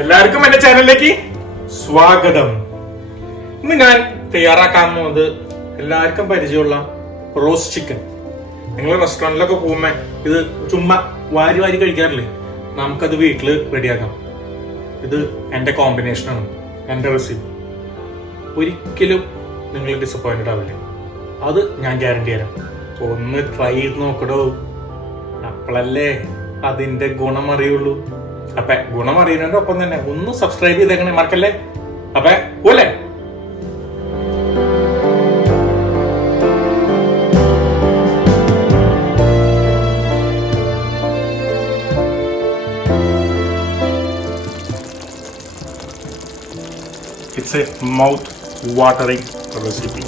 എല്ലാവർക്കും എന്റെ ചാനലിലേക്ക് സ്വാഗതം. ഇന്ന് ഞാൻ തയ്യാറാക്കാൻ പോകുന്നത് എല്ലാവർക്കും പരിചയമുള്ള റോസ്റ്റ് ചിക്കൻ. നിങ്ങൾ റെസ്റ്റോറൻറ്റിലൊക്കെ പോകുമ്പോ ഇത് ചുമ്മാ വാരി വാരി കഴിക്കാറില്ലേ, നമുക്കത് വീട്ടിൽ റെഡിയാക്കാം. ഇത് എന്റെ കോമ്പിനേഷനാണ്, എന്റെ റെസിപ്പി. ഒരിക്കലും നിങ്ങൾ ഡിസപ്പോയിന്റഡ് ആവില്ല, അത് ഞാൻ ഗ്യാരണ്ടി തരാം. ഒന്ന് ട്രൈ ചെയ്ത് നോക്കടോ, അപ്പോഴല്ലേ അതിന്റെ ഗുണം അറിയുള്ളൂ. അപ്പൊ ഗുണം അറിയുന്നതിന്റെ ഒപ്പം തന്നെ ഒന്ന് സബ്സ്ക്രൈബ് ചെയ്തേക്കണേ, മറക്കല്ലേ. അപ്പൊ പോലെ it's A mouth watering recipe.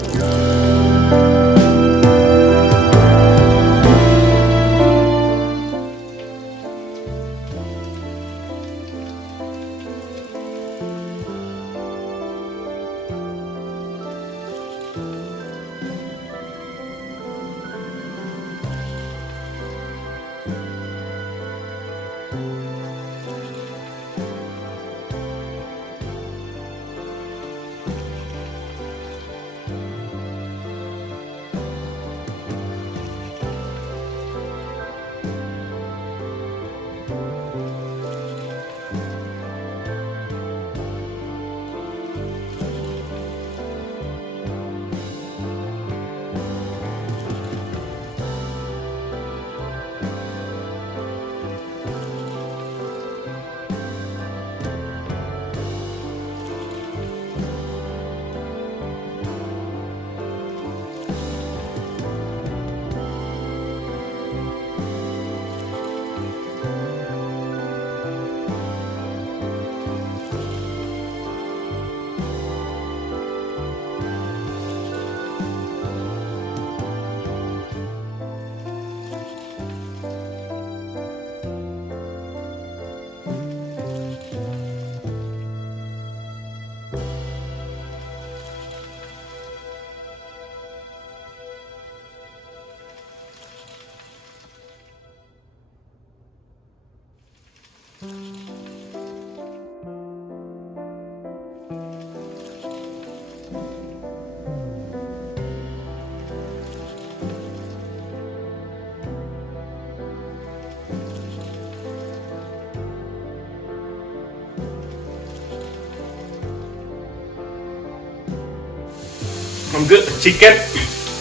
നമുക്ക് ചിക്കൻ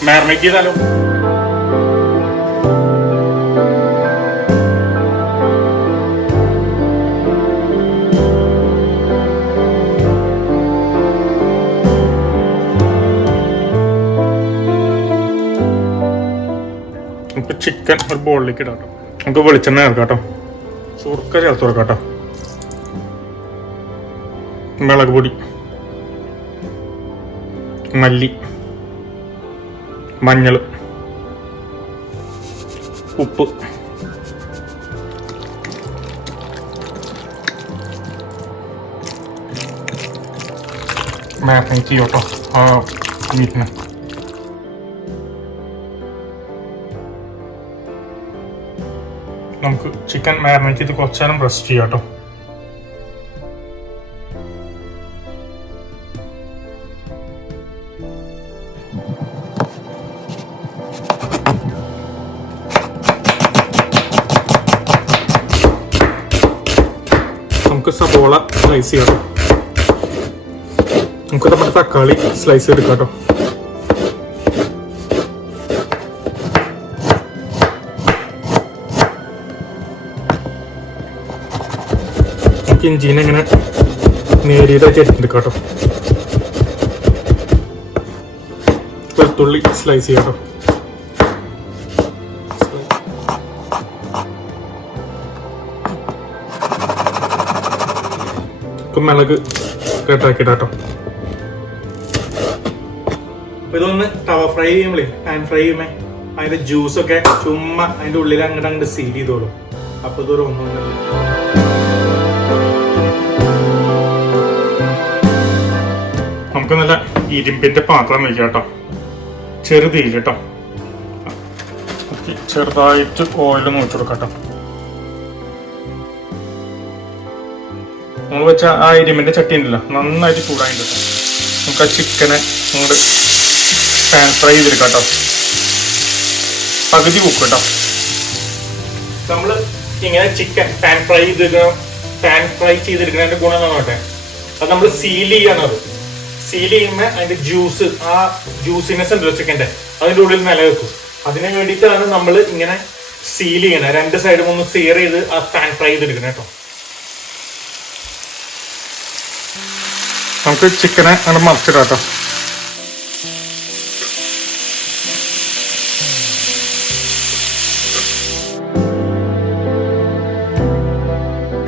മാരിനേറ്റ് ചെയ്താലോ. നമുക്ക് ചിക്കൻ ഒരു ബോളിലേക്ക് ഇടാം. നമുക്ക് വെളിച്ചെണ്ണ ചേർക്കാം കേട്ടോ, സുർക്ക ചേർത്ത് കൊടുക്കാം കേട്ടോ, മുളക് പൊടി, മല്ലി, മഞ്ഞൾ, ഉപ്പ്, മാരിനേറ്റ് ചെയ്യും കേട്ടോ ആ മീറ്റിന്. നമുക്ക് ചിക്കൻ മാരിനേറ്റ് ചെയ്ത് കുറച്ച് നേരം റെസ്റ്റ് ചെയ്യാം കേട്ടോ. നമുക്ക് സബോള സ്ലൈസ് ചെയ്യാം. നമുക്ക് നമ്മുടെ തക്കാളി സ്ലൈസ് എടുക്കാം കേട്ടോ. നമുക്ക് ഇഞ്ചീനെ ഇങ്ങനെ നേരിയതായിട്ട് എടുക്കാം കേട്ടോ. വെളുത്തുള്ളി സ്ലൈസ് ചെയ്യാം കേട്ടോ. മിളക് കേട്ടാക്കിട്ടാട്ടോ. ഇതൊന്ന് തവ ഫ്രൈ ചെയ്യുമ്പോഴേ പാൻ ഫ്രൈ ചെയ്യുമ്പോ അതിന്റെ ജ്യൂസൊക്കെ ചുമ്മാ അതിന്റെ ഉള്ളിൽ അങ്ങോട്ട് സീൽ ചെയ്തോളും. അപ്പൊ ഇതൊരു ഒന്നുമില്ല. നമുക്ക് നല്ല ഇരുമ്പിന്റെ പാത്രം വയ്ക്കാം കേട്ടോ, ചെറുതീല് കേട്ടോ. ചെറുതായിട്ട് ഓയിൽ ഒഴിച്ചു കൊടുക്കാം കേട്ടോ. നമ്മൾ വെച്ച ആ ഇരുമ്പിന്റെ ചട്ടി ഉണ്ടല്ലോ നന്നായിട്ട് ചൂടായിട്ട് നമുക്ക് ആ ചിക്കനെ അങ്ങോട്ട് പാൻ ഫ്രൈ ചെയ്തെടുക്കാം കേട്ടോ. പകുതി കുക്ക് കേട്ടോ. നമ്മൾ ഇങ്ങനെ ചിക്കൻ പാൻ ഫ്രൈ ചെയ്തെടുക്കുന്നതിന്റെ ഗുണം നോക്കട്ടെ, അത് നമ്മൾ സീൽ ചെയ്യാണത്. സീൽ ചെയ്യുമ്പോൾ അതിന്റെ ജ്യൂസ്, ആ ജ്യൂസിനെസ് ഉണ്ടല്ലോ ചിക്കൻ്റെ, അതിൻ്റെ ഉള്ളിൽ നിലനിൽക്കും. അതിന് വേണ്ടിയിട്ടാണ് നമ്മൾ ഇങ്ങനെ സീൽ ചെയ്യണത്. രണ്ട് സൈഡും ഒന്ന് സീർ ചെയ്ത് ആ പാൻ ഫ്രൈ ചെയ്തെടുക്കണം കേട്ടോ. നമുക്ക് ചിക്കനെ അങ്ങനെ മറിച്ചിടാം കേട്ടോ.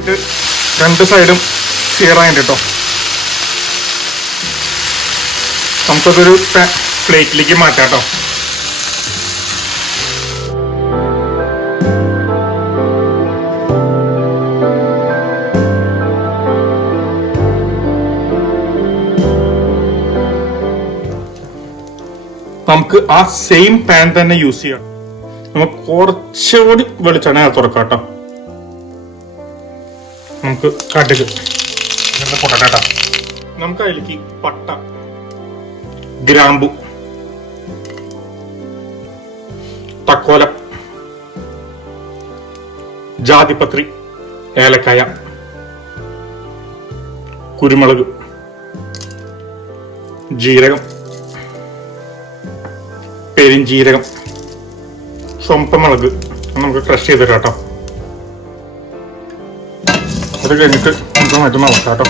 ഇത് രണ്ട് സൈഡും സീറായിട്ട് കേട്ടോ. നമുക്കതൊരു പ്ലേറ്റിലേക്ക് മാറ്റാം കേട്ടോ. നമുക്ക് ആ സെയിം പാൻ തന്നെ യൂസ് ചെയ്യാം. നമുക്ക് കുറച്ചുകൂടി വെളിച്ചെണ്ണ തുറക്കാം കേട്ടോ. നമുക്ക് കടുക് പൊട്ടട്ടോ. നമുക്ക് അതിലേക്ക് പട്ട, ഗ്രാമ്പു, തക്കോലം, ജാതിപത്രി, ഏലക്കായ, കുരുമുളക്, ജീരകം, പെരിഞ്ജീരകം, ചുവപ്പമുളക് നമുക്ക് ക്രഷ് ചെയ്തിട്ട് കേട്ടോ. അത് കഴിഞ്ഞിട്ട് നമുക്ക് മറ്റൊന്ന് നോക്കാം കേട്ടോ.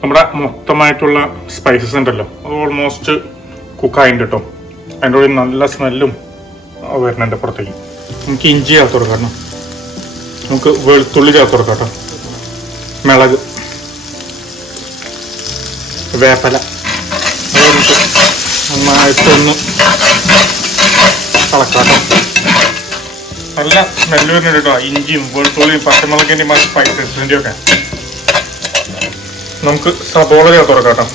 നമ്മുടെ മൊത്തമായിട്ടുള്ള സ്പൈസസ് ഉണ്ടല്ലോ അത് ഓൾമോസ്റ്റ് കുക്കായിട്ട് കേട്ടോ. അതിൻ്റെ ഉള്ളിൽ നല്ല സ്മെല്ലും വരുന്നുണ്ട് പുറത്തേക്ക്. നമുക്ക് ഇഞ്ചി ചേർത്ത് കൊടുക്കാം കേട്ടോ. നമുക്ക് വെളുത്തുള്ളി ചേർത്ത് കൊടുക്കാം കേട്ടോ. മിളക്, വേപ്പല, അത് നമുക്ക് നന്നായിട്ടൊന്ന് കളക്കാട്ടോ. നല്ല സ്മെല്ല് വരുന്നുണ്ട് കേട്ടോ. ഇഞ്ചിയും വെളുത്തുള്ളിയും പച്ചമുളകിൻ്റെയും സ്പൈസസിൻ്റെ ഒക്കെ. നമുക്ക് സബോള ചേർത്ത് കൊടുക്കാം കേട്ടോ.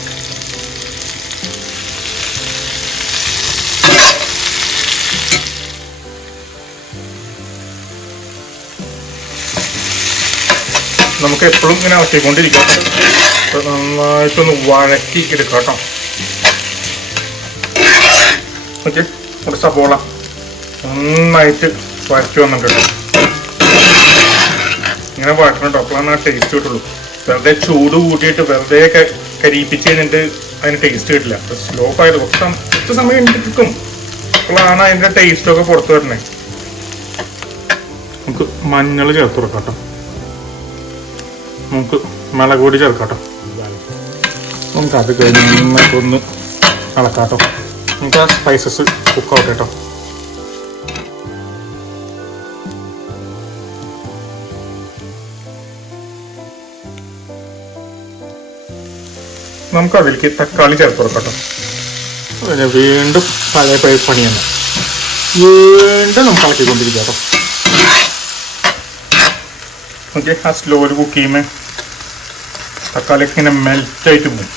നമുക്ക് എപ്പോഴും ഇങ്ങനെ ഇളക്കിക്കൊണ്ടിരിക്കാം. നന്നായിട്ടൊന്ന് വഴക്കി എടുക്കാം കേട്ടോ. ഓക്കെ, ഒരു സബോള നന്നായിട്ട് വഴറ്റി വന്നിട്ടുണ്ട്. ഇങ്ങനെ വഴറ്റണം കേട്ടോ. അപ്പോഴാണ് ആ ടേസ്റ്റ് കിട്ടുള്ളൂ. വെറുതെ ചൂട് കൂട്ടിയിട്ട് വെറുതെ കരിയിപ്പിച്ച് കഴിഞ്ഞിട്ട് അതിന് ടേസ്റ്റ് കിട്ടില്ല. സ്ലോ ഫയർ കുറച്ച് സമയം കിട്ടും. അപ്പോഴാണ് അതിൻ്റെ ടേസ്റ്റൊക്കെ പുറത്ത് വരണേ. നമുക്ക് മഞ്ഞൾ ചേർത്ത് കൊടുക്കാം കേട്ടോ. നമുക്ക് മുളക് പൊടി ചേർക്കാം കേട്ടോ. നമുക്ക് അത് കഴിഞ്ഞ് നന്നായിട്ടൊന്ന് ഇളക്കാം കേട്ടോ. നമുക്ക് ആ സ്പൈസസ് കുക്കാവട്ടെ കേട്ടോ. നമുക്ക് അതിലേക്ക് തക്കാളി ചേർത്ത് കൊടുക്കാം കേട്ടോ. പിന്നെ വീണ്ടും പഴയ പണി തന്നെ വീണ്ടും നമുക്ക് ഇളക്കിക്കൊണ്ടിരിക്കാം കേട്ടോ. ഓക്കെ, ആ സ്ലോയിൽ കുക്ക് ചെയ്യുമ്പോൾ തക്കാളിയൊക്കെ ഇങ്ങനെ മെൽറ്റായിട്ട് പോകും.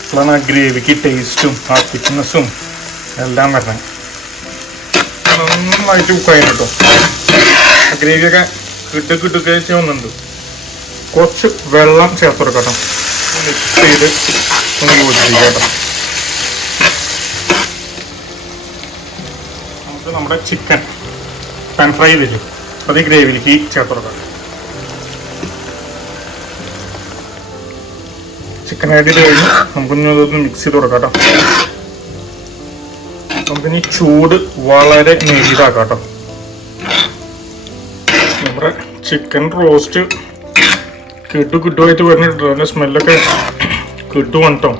അപ്പോഴാണ് ആ ഗ്രേവിക്ക് ടേസ്റ്റും ആ തിക്നെസ്സും എല്ലാം വരണം. നന്നായിട്ട് കുക്കായി കേട്ടോ. ആ ഗ്രേവിയൊക്കെ കിട്ടുകയൊക്കെ ചെയ്യുന്നുണ്ട്. കുറച്ച് വെള്ളം ചേർത്ത് കൊടുക്കാം കേട്ടോ. മിക്സ് ചെയ്ത് ഒന്ന് യോജിപ്പിക്കാം കേട്ടോ. നമുക്ക് നമ്മുടെ ചിക്കൻ പാൻ ഫ്രൈ ചെയ്തില്ലേ അത് ഈ ഗ്രേവിയിലേക്ക് ചേർത്ത് കൊടുക്കാം. ചിക്കൻ ആഡ് ചെയ്ത് കഴിഞ്ഞ് നമുക്കൊന്ന് മിക്സ് ചെയ്ത് കൊടുക്കാം കേട്ടോ. നമുക്കിനി ചൂട് വളരെ നേരിയതാക്കാം കേട്ടോ. നമ്മുടെ ചിക്കൻ റോസ്റ്റ് കിട്ടുമായിട്ട് വരുന്നുണ്ട്. അതിൻ്റെ സ്മെല്ലൊക്കെ കിട്ടുവാണ് കേട്ടോ.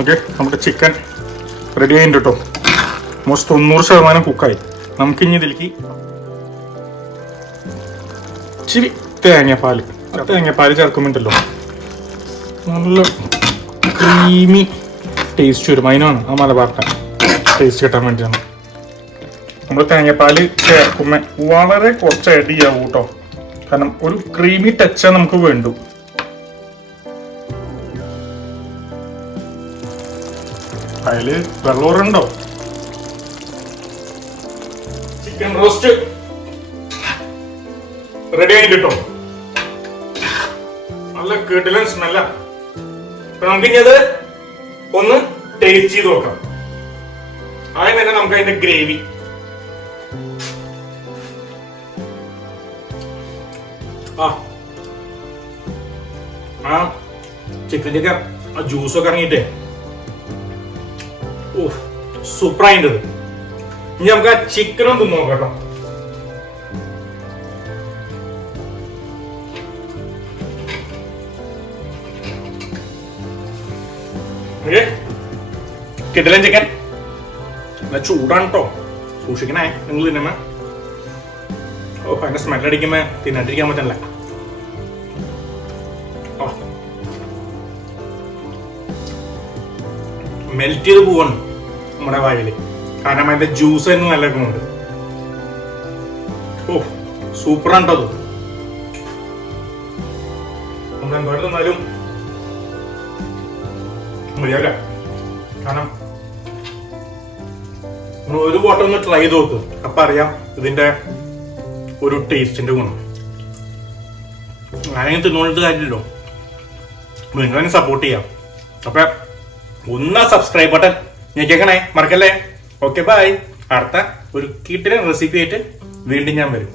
ഓക്കെ, നമ്മുടെ ചിക്കൻ റെഡി ആയിട്ട് കേട്ടോ. ഓൾമോസ്റ്റ് 90% കുക്കായി. നമുക്കിനി ഇതിലേക്ക് ഇച്ചിരി തേങ്ങാപ്പാൽ ചേർക്കുമ്പോണ്ടല്ലോ നല്ല ക്രീമി ടേസ്റ്റ് വരും. അതിനാണ് ആ മലബാറിൻ്റെ ടേസ്റ്റ് കിട്ടാൻ വേണ്ടിയാണ് നമ്മൾ തേങ്ങാപ്പാൽ ചേർക്കുമ്പോൾ വളരെ കുറച്ച് ആഡ് ചെയ്യാവൂ കേട്ടോ. കാരണം ഒരു ക്രീമി ടച്ച് നമുക്ക് വേണ്ടു. അതില് വെള്ളമുണ്ടോ? ചിക്കൻ റോസ്റ്റ് റെഡി ആയിട്ട് കേട്ടോ. നല്ല കിടിലൻ സ്മെല്ല. നമുക്കിനി അത് ഒന്ന് ടേസ്റ്റ് ചെയ്ത് നോക്കാം. ആദ്യം തന്നെ നമുക്ക് അതിന്റെ ഗ്രേവി ചിക്കൻ്റെ ഒക്കെ ആ ജ്യൂസൊക്കെ ഇറങ്ങിയിട്ടേ സൂപ്പറായിട്ടത്. ഇനി നമുക്ക് ആ ചിക്കനും തിന്നു നോക്കാം കേട്ടോ. കിടിലൻ ചിക്കൻ നല്ല ചൂടാണ് കേട്ടോ. സൂക്ഷിക്കണേ നിങ്ങൾ തിന്നമ്മ. അതിന്റെ സ്മെല്ലടിക്കുമ്പോ തിന്നാണ്ടിരിക്കാൻ പറ്റില്ല. മെൽറ്റ് ചെയ്ത് പോവാണ് നമ്മുടെ വായില്. കാരണം അതിന്റെ ജ്യൂസ് തന്നെ നല്ല ഉണ്ട്. സൂപ്പറാണ് കേട്ടോ അത്. നമ്മൾ എന്തോട്ട് തന്നാലും മതിയാവില്ല. കാരണം നമ്മൾ ഒരു വട്ടം ഒന്ന് ട്രൈ ചെയ്ത് നോക്ക്. അപ്പൊ അറിയാം ഇതിന്റെ ഒരു ടേസ്റ്റിന്റെ ഗുണം. അങ്ങനെ തിന്നോണ്ടിട്ട് കാര്യമില്ലല്ലോ. നിങ്ങളെ സപ്പോർട്ട് ചെയ്യാം. അപ്പൊ ഒന്ന് സബ്സ്ക്രൈബ് ബട്ടൺ ഞെക്കണേ മറക്കല്ലേ. Okay bye. അടുത്ത ഒരു കിടിലൻ റെസിപ്പി ആയിട്ട് വീണ്ടും ഞാൻ വരും.